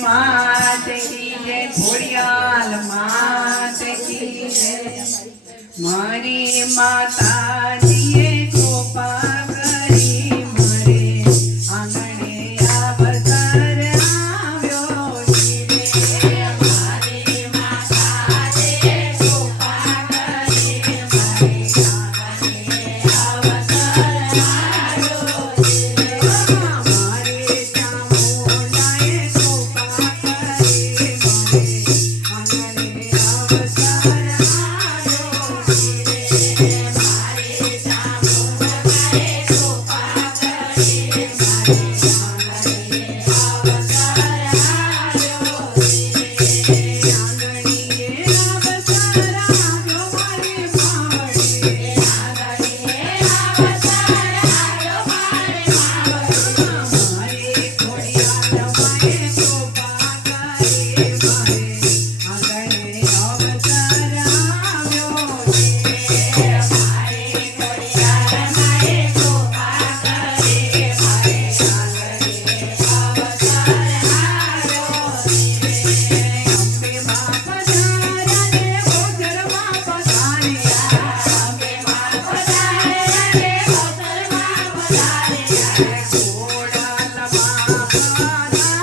માત કી જય ખોડિયાલ માત કી જય મારી માતાજીએ Yeah.